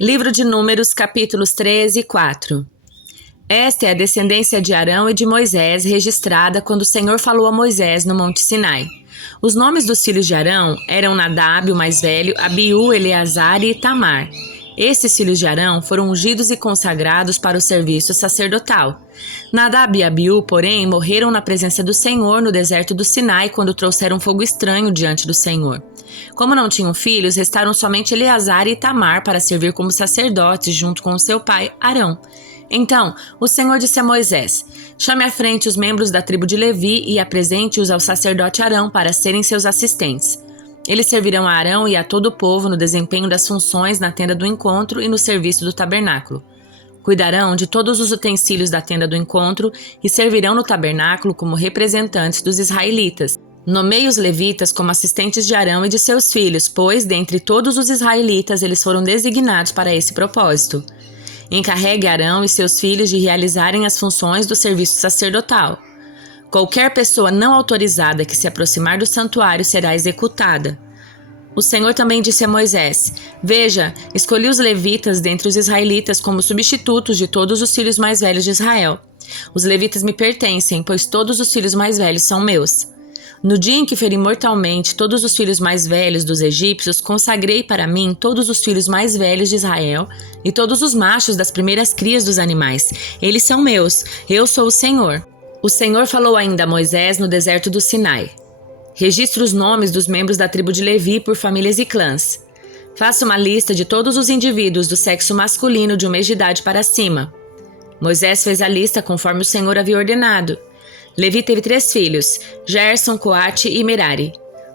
Livro de Números, capítulos 13 e 4. Esta é a descendência de Arão e de Moisés, registrada quando o Senhor falou a Moisés no Monte Sinai. Os nomes dos filhos de Arão eram Nadab, o mais velho, Abiú, Eleazar e Itamar. Estes filhos de Arão foram ungidos e consagrados para o serviço sacerdotal. Nadab e Abiú, porém, morreram na presença do Senhor no deserto do Sinai quando trouxeram fogo estranho diante do Senhor. Como não tinham filhos, restaram somente Eleazar e Itamar para servir como sacerdotes junto com seu pai Arão. Então, o Senhor disse a Moisés: chame à frente os membros da tribo de Levi e apresente-os ao sacerdote Arão para serem seus assistentes. Eles servirão a Arão e a todo o povo no desempenho das funções na tenda do encontro e no serviço do tabernáculo. Cuidarão de todos os utensílios da tenda do encontro e servirão no tabernáculo como representantes dos israelitas. Nomeie os levitas como assistentes de Arão e de seus filhos, pois, dentre todos os israelitas, eles foram designados para esse propósito. Encarregue Arão e seus filhos de realizarem as funções do serviço sacerdotal. Qualquer pessoa não autorizada que se aproximar do santuário será executada. O Senhor também disse a Moisés: veja, escolhi os levitas dentre os israelitas como substitutos de todos os filhos mais velhos de Israel. Os levitas me pertencem, pois todos os filhos mais velhos são meus. No dia em que feri mortalmente todos os filhos mais velhos dos egípcios, consagrei para mim todos os filhos mais velhos de Israel e todos os machos das primeiras crias dos animais. Eles são meus, eu sou o Senhor. O Senhor falou ainda a Moisés no deserto do Sinai: registre os nomes dos membros da tribo de Levi por famílias e clãs. Faça uma lista de todos os indivíduos do sexo masculino de 1 mês de idade para cima. Moisés fez a lista conforme o Senhor havia ordenado. Levi teve 3 filhos, Gerson, Coate e Merari.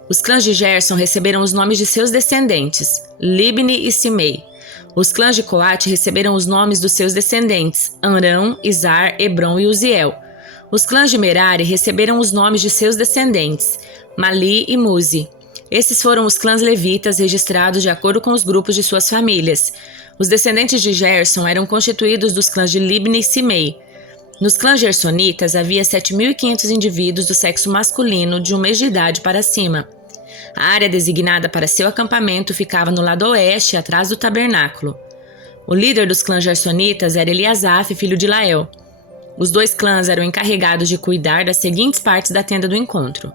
Os clãs de Gerson receberam os nomes de seus descendentes, Libni e Simei. Os clãs de Coate receberam os nomes dos seus descendentes, Arão, Izar, Hebron e Uziel. Os clãs de Merari receberam os nomes de seus descendentes, Mali e Muzi. Esses foram os clãs levitas registrados de acordo com os grupos de suas famílias. Os descendentes de Gerson eram constituídos dos clãs de Libni e Simei. Nos clãs gersonitas havia 7.500 indivíduos do sexo masculino de 1 mês de idade para cima. A área designada para seu acampamento ficava no lado oeste, atrás do tabernáculo. O líder dos clãs gersonitas era Eliasaf, filho de Lael. Os 2 clãs eram encarregados de cuidar das seguintes partes da tenda do encontro: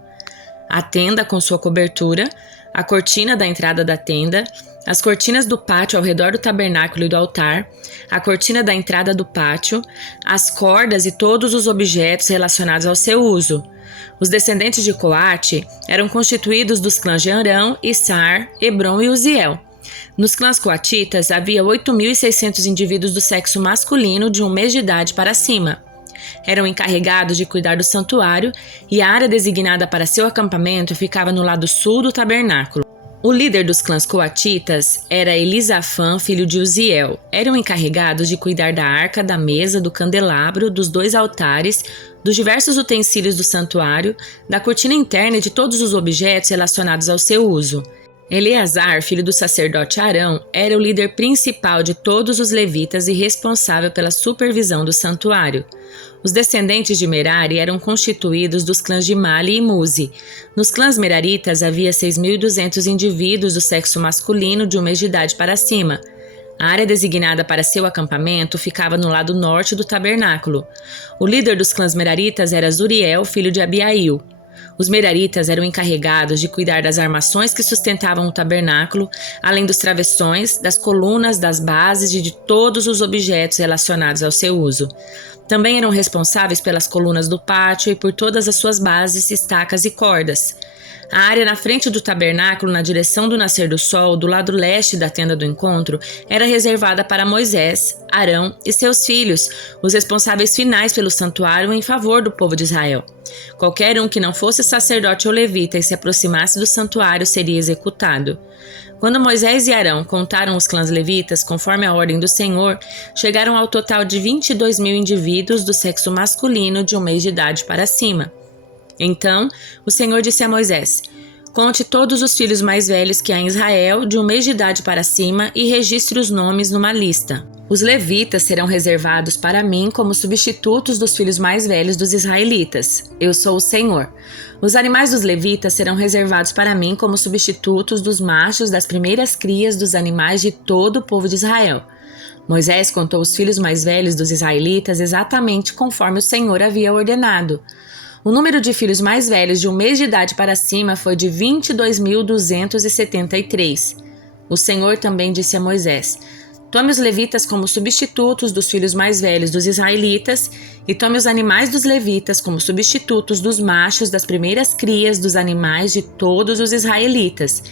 a tenda com sua cobertura, a cortina da entrada da tenda, as cortinas do pátio ao redor do tabernáculo e do altar, a cortina da entrada do pátio, as cordas e todos os objetos relacionados ao seu uso. Os descendentes de Coate eram constituídos dos clãs de Arão, Issar, Hebron e Uziel. Nos clãs coatitas havia 8.600 indivíduos do sexo masculino de 1 mês de idade para cima. Eram encarregados de cuidar do santuário e a área designada para seu acampamento ficava no lado sul do tabernáculo. O líder dos clãs coatitas era Elisafã, filho de Uziel. Eram encarregados de cuidar da arca, da mesa, do candelabro, dos 2 altares, dos diversos utensílios do santuário, da cortina interna e de todos os objetos relacionados ao seu uso. Eleazar, filho do sacerdote Arão, era o líder principal de todos os levitas e responsável pela supervisão do santuário. Os descendentes de Merari eram constituídos dos clãs de Mali e Muzi. Nos clãs meraritas havia 6.200 indivíduos do sexo masculino de 1 mês de idade para cima. A área designada para seu acampamento ficava no lado norte do tabernáculo. O líder dos clãs meraritas era Zuriel, filho de Abiail. Os meraritas eram encarregados de cuidar das armações que sustentavam o tabernáculo, além dos travessões, das colunas, das bases e de todos os objetos relacionados ao seu uso. Também eram responsáveis pelas colunas do pátio e por todas as suas bases, estacas e cordas. A área na frente do tabernáculo, na direção do nascer do sol, do lado leste da tenda do encontro, era reservada para Moisés, Arão e seus filhos, os responsáveis finais pelo santuário em favor do povo de Israel. Qualquer um que não fosse sacerdote ou levita e se aproximasse do santuário seria executado. Quando Moisés e Arão contaram os clãs levitas, conforme a ordem do Senhor, chegaram ao total de 22.000 indivíduos do sexo masculino de 1 mês de idade para cima. Então, o Senhor disse a Moisés: conte todos os filhos mais velhos que há em Israel de 1 mês de idade para cima e registre os nomes numa lista. Os levitas serão reservados para mim como substitutos dos filhos mais velhos dos israelitas. Eu sou o Senhor. Os animais dos levitas serão reservados para mim como substitutos dos machos das primeiras crias dos animais de todo o povo de Israel. Moisés contou os filhos mais velhos dos israelitas exatamente conforme o Senhor havia ordenado. O número de filhos mais velhos de 1 mês de idade para cima foi de 22.273. O Senhor também disse a Moisés: tome os levitas como substitutos dos filhos mais velhos dos israelitas e tome os animais dos levitas como substitutos dos machos das primeiras crias dos animais de todos os israelitas.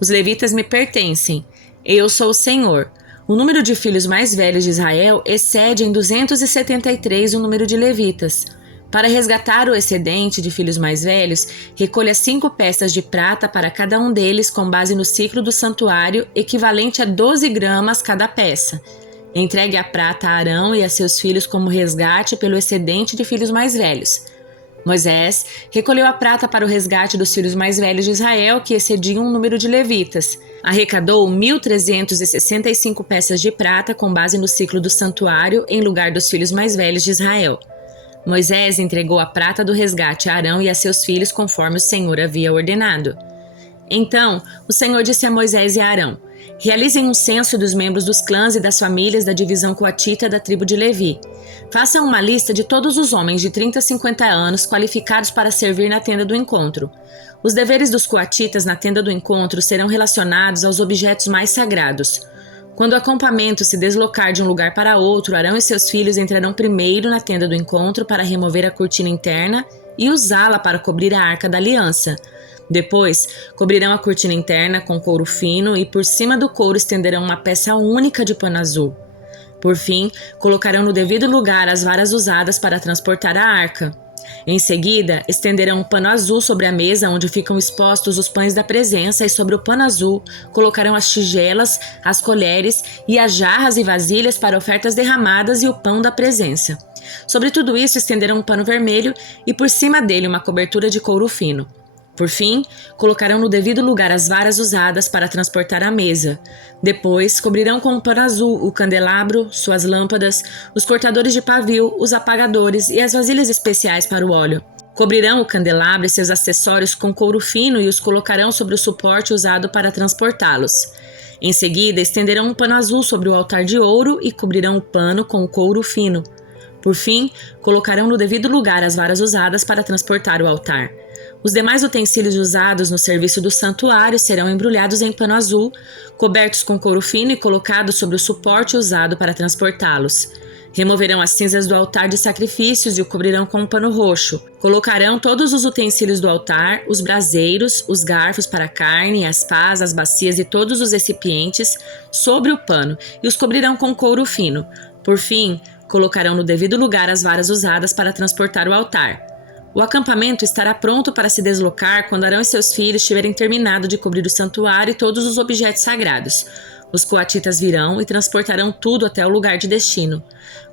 Os levitas me pertencem. Eu sou o Senhor. O número de filhos mais velhos de Israel excede em 273 o número de levitas. Para resgatar o excedente de filhos mais velhos, recolha 5 peças de prata para cada um deles com base no ciclo do santuário, equivalente a 12 gramas cada peça. Entregue a prata a Arão e a seus filhos como resgate pelo excedente de filhos mais velhos. Moisés recolheu a prata para o resgate dos filhos mais velhos de Israel, que excediam o número de levitas. Arrecadou 1.365 peças de prata com base no ciclo do santuário, em lugar dos filhos mais velhos de Israel. Moisés entregou a prata do resgate a Arão e a seus filhos conforme o Senhor havia ordenado. Então, o Senhor disse a Moisés e a Arão: realizem um censo dos membros dos clãs e das famílias da divisão coatita da tribo de Levi. Façam uma lista de todos os homens de 30 a 50 anos qualificados para servir na tenda do encontro. Os deveres dos coatitas na tenda do encontro serão relacionados aos objetos mais sagrados. Quando o acampamento se deslocar de um lugar para outro, Arão e seus filhos entrarão primeiro na tenda do encontro para remover a cortina interna e usá-la para cobrir a arca da aliança. Depois, cobrirão a cortina interna com couro fino e por cima do couro estenderão uma peça única de pano azul. Por fim, colocarão no devido lugar as varas usadas para transportar a arca. Em seguida, estenderão um pano azul sobre a mesa onde ficam expostos os pães da presença e sobre o pano azul colocarão as tigelas, as colheres e as jarras e vasilhas para ofertas derramadas e o pão da presença. Sobre tudo isso estenderão um pano vermelho e por cima dele uma cobertura de couro fino. Por fim, colocarão no devido lugar as varas usadas para transportar a mesa. Depois, cobrirão com um pano azul o candelabro, suas lâmpadas, os cortadores de pavio, os apagadores e as vasilhas especiais para o óleo. Cobrirão o candelabro e seus acessórios com couro fino e os colocarão sobre o suporte usado para transportá-los. Em seguida, estenderão um pano azul sobre o altar de ouro e cobrirão o pano com o couro fino. Por fim, colocarão no devido lugar as varas usadas para transportar o altar. Os demais utensílios usados no serviço do santuário serão embrulhados em pano azul, cobertos com couro fino e colocados sobre o suporte usado para transportá-los. Removerão as cinzas do altar de sacrifícios e o cobrirão com um pano roxo. Colocarão todos os utensílios do altar, os braseiros, os garfos para a carne, as pás, as bacias e todos os recipientes sobre o pano e os cobrirão com couro fino. Por fim, colocarão no devido lugar as varas usadas para transportar o altar. O acampamento estará pronto para se deslocar quando Arão e seus filhos tiverem terminado de cobrir o santuário e todos os objetos sagrados. Os coatitas virão e transportarão tudo até o lugar de destino.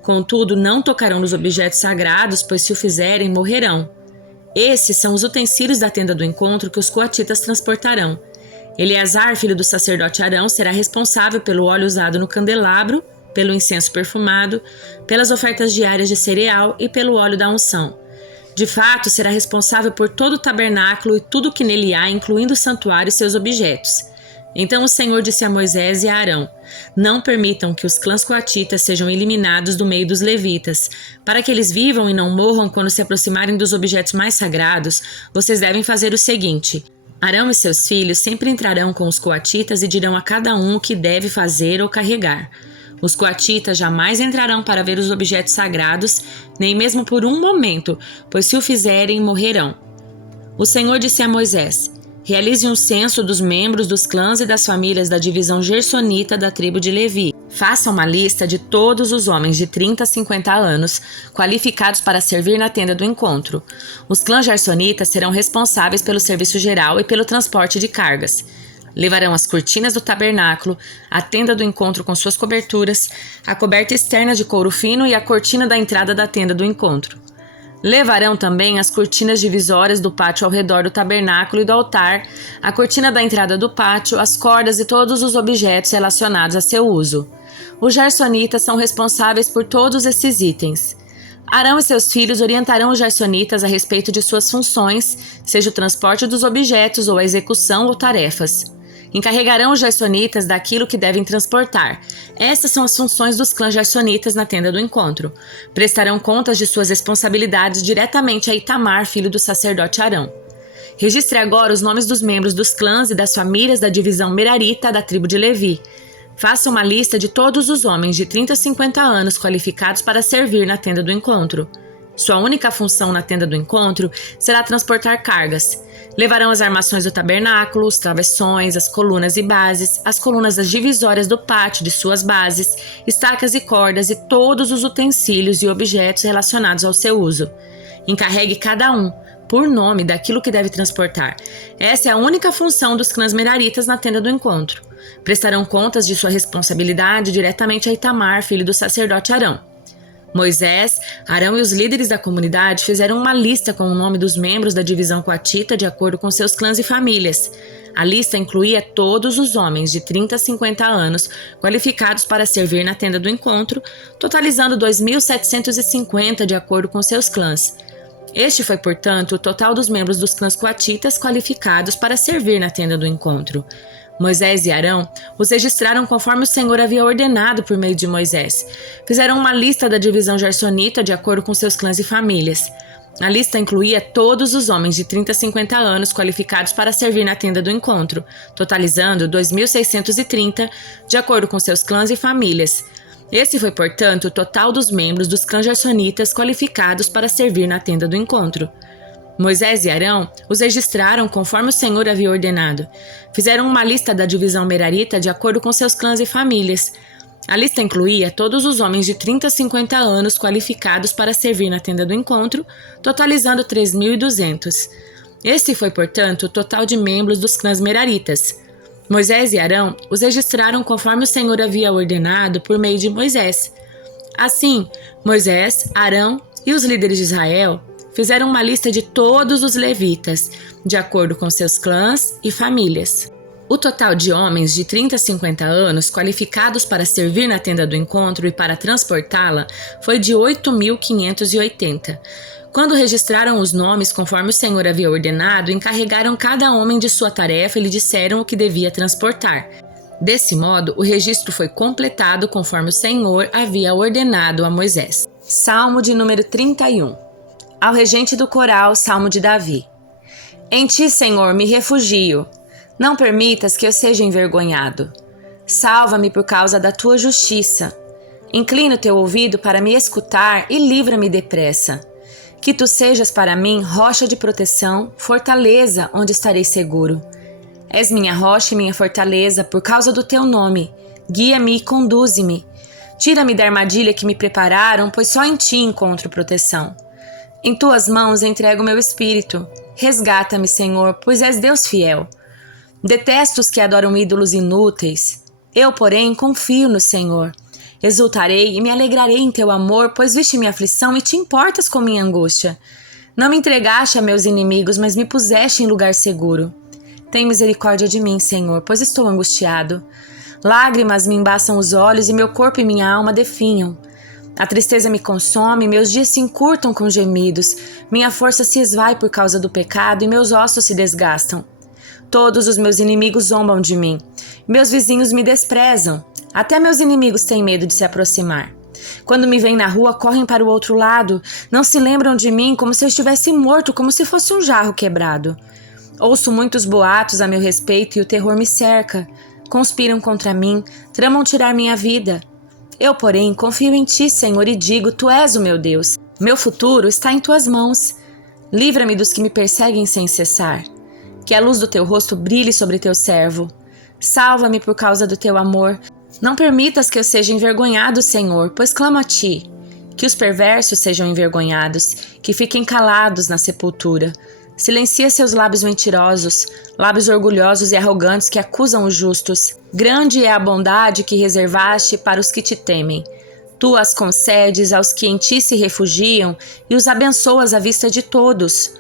Contudo, não tocarão nos objetos sagrados, pois se o fizerem, morrerão. Esses são os utensílios da tenda do encontro que os coatitas transportarão. Eleazar, filho do sacerdote Arão, será responsável pelo óleo usado no candelabro, pelo incenso perfumado, pelas ofertas diárias de cereal e pelo óleo da unção. De fato, será responsável por todo o tabernáculo e tudo o que nele há, incluindo o santuário e seus objetos. Então o Senhor disse a Moisés e a Arão: não permitam que os clãs coatitas sejam eliminados do meio dos levitas. Para que eles vivam e não morram quando se aproximarem dos objetos mais sagrados, vocês devem fazer o seguinte: Arão e seus filhos sempre entrarão com os coatitas e dirão a cada um o que deve fazer ou carregar. Os coatitas jamais entrarão para ver os objetos sagrados, nem mesmo por um momento, pois se o fizerem, morrerão. O Senhor disse a Moisés: realize um censo dos membros dos clãs e das famílias da divisão gersonita da tribo de Levi. Faça uma lista de todos os homens de 30 a 50 anos qualificados para servir na tenda do encontro. Os clãs gersonitas serão responsáveis pelo serviço geral e pelo transporte de cargas. Levarão as cortinas do tabernáculo, a tenda do encontro com suas coberturas, a coberta externa de couro fino e a cortina da entrada da tenda do encontro. Levarão também as cortinas divisórias do pátio ao redor do tabernáculo e do altar, a cortina da entrada do pátio, as cordas e todos os objetos relacionados a seu uso. Os gersonitas são responsáveis por todos esses itens. Arão e seus filhos orientarão os gersonitas a respeito de suas funções, seja o transporte dos objetos ou a execução ou tarefas. Encarregarão os gersonitas daquilo que devem transportar. Essas são as funções dos clãs gersonitas na tenda do encontro. Prestarão contas de suas responsabilidades diretamente a Itamar, filho do sacerdote Arão. Registre agora os nomes dos membros dos clãs e das famílias da divisão Merarita da tribo de Levi. Faça uma lista de todos os homens de 30 a 50 anos qualificados para servir na tenda do encontro. Sua única função na tenda do encontro será transportar cargas. Levarão as armações do tabernáculo, os travessões, as colunas e bases, as colunas das divisórias do pátio de suas bases, estacas e cordas e todos os utensílios e objetos relacionados ao seu uso. Encarregue cada um, por nome, daquilo que deve transportar. Essa é a única função dos clãs meraritas na tenda do encontro. Prestarão contas de sua responsabilidade diretamente a Itamar, filho do sacerdote Arão. Moisés, Arão e os líderes da comunidade fizeram uma lista com o nome dos membros da divisão coatita de acordo com seus clãs e famílias. A lista incluía todos os homens de 30 a 50 anos qualificados para servir na tenda do encontro, totalizando 2.750 de acordo com seus clãs. Este foi, portanto, o total dos membros dos clãs coatitas qualificados para servir na tenda do encontro. Moisés e Arão os registraram conforme o Senhor havia ordenado por meio de Moisés. Fizeram uma lista da divisão gersonita de acordo com seus clãs e famílias. A lista incluía todos os homens de 30 a 50 anos qualificados para servir na tenda do encontro, totalizando 2.630 de acordo com seus clãs e famílias. Esse foi, portanto, o total dos membros dos clãs gersonitas qualificados para servir na tenda do encontro. Moisés e Arão os registraram conforme o Senhor havia ordenado. Fizeram uma lista da divisão merarita de acordo com seus clãs e famílias. A lista incluía todos os homens de 30 a 50 anos qualificados para servir na tenda do encontro, totalizando 3.200. Esse foi, portanto, o total de membros dos clãs meraritas. Moisés e Arão os registraram conforme o Senhor havia ordenado por meio de Moisés. Assim, Moisés, Arão e os líderes de Israel fizeram uma lista de todos os levitas, de acordo com seus clãs e famílias. O total de homens de 30 a 50 anos qualificados para servir na tenda do encontro e para transportá-la foi de 8.580. Quando registraram os nomes conforme o Senhor havia ordenado, encarregaram cada homem de sua tarefa e lhe disseram o que devia transportar. Desse modo, o registro foi completado conforme o Senhor havia ordenado a Moisés. Salmo de número 31. Ao regente do coral, Salmo de Davi. Em ti, Senhor, me refugio. Não permitas que eu seja envergonhado. Salva-me por causa da tua justiça. Inclina o teu ouvido para me escutar e livra-me depressa. Que tu sejas para mim rocha de proteção, fortaleza onde estarei seguro. És minha rocha e minha fortaleza por causa do teu nome. Guia-me e conduze-me. Tira-me da armadilha que me prepararam, pois só em ti encontro proteção. Em tuas mãos entrego meu espírito. Resgata-me, Senhor, pois és Deus fiel. Detesto os que adoram ídolos inúteis. Eu, porém, confio no Senhor. Exultarei e me alegrarei em teu amor, pois viste minha aflição e te importas com minha angústia. Não me entregaste a meus inimigos, mas me puseste em lugar seguro. Tem misericórdia de mim, Senhor, pois estou angustiado. Lágrimas me embaçam os olhos e meu corpo e minha alma definham. A tristeza me consome, meus dias se encurtam com gemidos, minha força se esvai por causa do pecado e meus ossos se desgastam. Todos os meus inimigos zombam de mim, meus vizinhos me desprezam, até meus inimigos têm medo de se aproximar. Quando me veem na rua, correm para o outro lado, não se lembram de mim como se eu estivesse morto, como se fosse um jarro quebrado. Ouço muitos boatos a meu respeito e o terror me cerca. Conspiram contra mim, tramam tirar minha vida. Eu, porém, confio em ti, Senhor, e digo, tu és o meu Deus. Meu futuro está em tuas mãos. Livra-me dos que me perseguem sem cessar. Que a luz do teu rosto brilhe sobre teu servo. Salva-me por causa do teu amor. Não permitas que eu seja envergonhado, Senhor, pois clamo a ti. Que os perversos sejam envergonhados, que fiquem calados na sepultura. Silencia seus lábios mentirosos, lábios orgulhosos e arrogantes que acusam os justos. Grande é a bondade que reservaste para os que te temem. Tu as concedes aos que em ti se refugiam e os abençoas à vista de todos.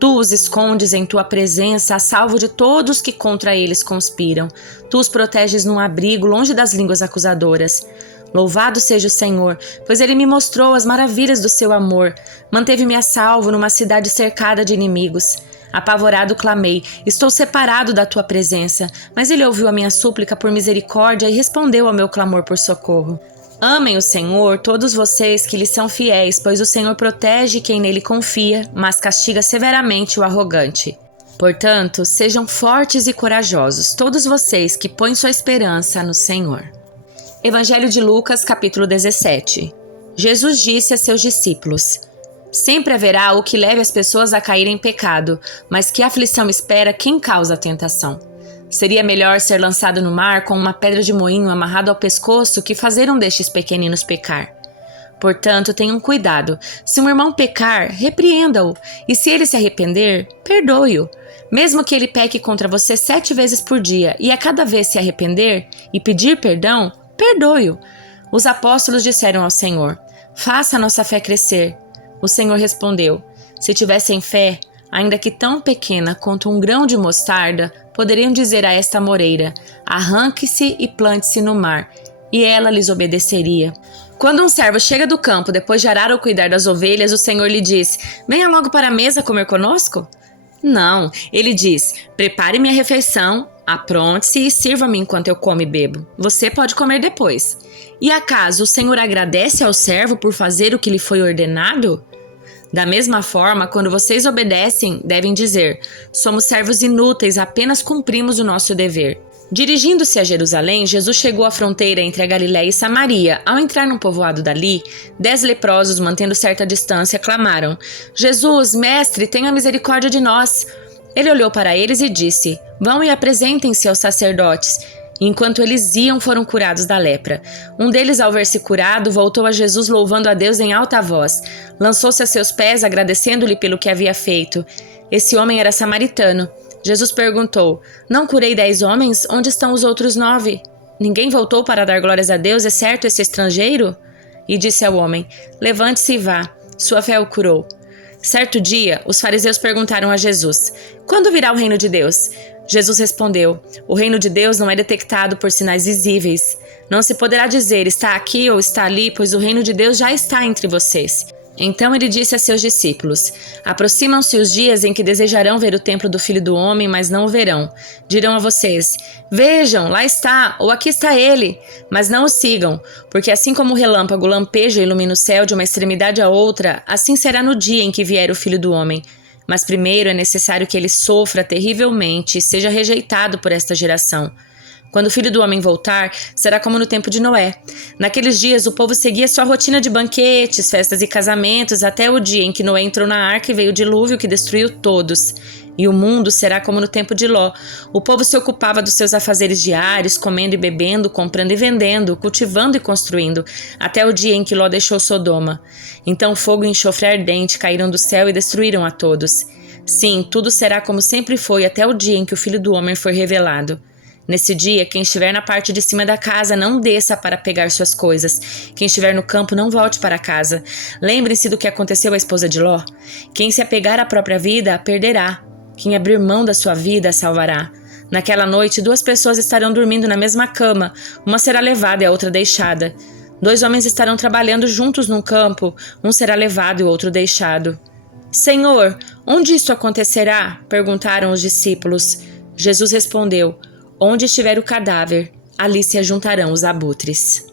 Tu os escondes em tua presença, a salvo de todos que contra eles conspiram. Tu os proteges num abrigo, longe das línguas acusadoras. Louvado seja o Senhor, pois Ele me mostrou as maravilhas do seu amor. Manteve-me a salvo numa cidade cercada de inimigos. Apavorado clamei, estou separado da tua presença. Mas Ele ouviu a minha súplica por misericórdia e respondeu ao meu clamor por socorro. Amem o Senhor, todos vocês que lhe são fiéis, pois o Senhor protege quem nele confia, mas castiga severamente o arrogante. Portanto, sejam fortes e corajosos, todos vocês que põem sua esperança no Senhor. Evangelho de Lucas, capítulo 17. Jesus disse a seus discípulos: Sempre haverá o que leve as pessoas a caírem em pecado, mas que aflição espera quem causa a tentação. Seria melhor ser lançado no mar com uma pedra de moinho amarrado ao pescoço que fazer um destes pequeninos pecar. Portanto, tenham cuidado. Se um irmão pecar, repreenda-o, e se ele se arrepender, perdoe-o. Mesmo que ele peque contra você 7 vezes por dia, e a cada vez se arrepender e pedir perdão, perdoe-o. Os apóstolos disseram ao Senhor: Faça a nossa fé crescer. O Senhor respondeu: Se tivessem fé, ainda que tão pequena quanto um grão de mostarda, poderiam dizer a esta moreira: Arranque-se e plante-se no mar, e ela lhes obedeceria. Quando um servo chega do campo depois de arar ou cuidar das ovelhas, o Senhor lhe diz: Venha logo para a mesa comer conosco? Não, ele diz: Prepare-me a refeição, apronte-se e sirva-me enquanto eu como e bebo. Você pode comer depois. E acaso o Senhor agradece ao servo por fazer o que lhe foi ordenado? Da mesma forma, quando vocês obedecem, devem dizer: Somos servos inúteis, apenas cumprimos o nosso dever. Dirigindo-se a Jerusalém, Jesus chegou à fronteira entre a Galiléia e Samaria. Ao entrar num povoado dali, 10 leprosos, mantendo certa distância, clamaram: Jesus, mestre, tenha misericórdia de nós. Ele olhou para eles e disse: Vão e apresentem-se aos sacerdotes. E enquanto eles iam, foram curados da lepra. Um deles, ao ver-se curado, voltou a Jesus louvando a Deus em alta voz. Lançou-se a seus pés, agradecendo-lhe pelo que havia feito. Esse homem era samaritano. Jesus perguntou: Não curei 10 homens? Onde estão os outros 9? Ninguém voltou para dar glórias a Deus, exceto esse estrangeiro? E disse ao homem: Levante-se e vá. Sua fé o curou. Certo dia, os fariseus perguntaram a Jesus: Quando virá o reino de Deus? Jesus respondeu: O reino de Deus não é detectado por sinais visíveis. Não se poderá dizer: está aqui ou está ali, pois o reino de Deus já está entre vocês. Então ele disse a seus discípulos: Aproximam-se os dias em que desejarão ver o templo do Filho do Homem, mas não o verão. Dirão a vocês: Vejam, lá está, ou aqui está ele. Mas não o sigam, porque assim como o relâmpago lampeja e ilumina o céu de uma extremidade a outra, assim será no dia em que vier o Filho do Homem. Mas primeiro é necessário que ele sofra terrivelmente e seja rejeitado por esta geração. Quando o Filho do Homem voltar, será como no tempo de Noé. Naqueles dias, o povo seguia sua rotina de banquetes, festas e casamentos, até o dia em que Noé entrou na arca e veio o dilúvio que destruiu todos. E o mundo será como no tempo de Ló. O povo se ocupava dos seus afazeres diários, comendo e bebendo, comprando e vendendo, cultivando e construindo, até o dia em que Ló deixou Sodoma. Então fogo e enxofre ardente caíram do céu e destruíram a todos. Sim, tudo será como sempre foi até o dia em que o Filho do Homem for revelado. Nesse dia, quem estiver na parte de cima da casa, não desça para pegar suas coisas. Quem estiver no campo, não volte para casa. Lembrem-se do que aconteceu à esposa de Ló. Quem se apegar à própria vida, a perderá. Quem abrir mão da sua vida, a salvará. Naquela noite, 2 pessoas estarão dormindo na mesma cama. Uma será levada e a outra deixada. 2 homens estarão trabalhando juntos num campo. Um será levado e o outro deixado. Senhor, onde isso acontecerá? Perguntaram os discípulos. Jesus respondeu: Onde estiver o cadáver, ali se ajuntarão os abutres.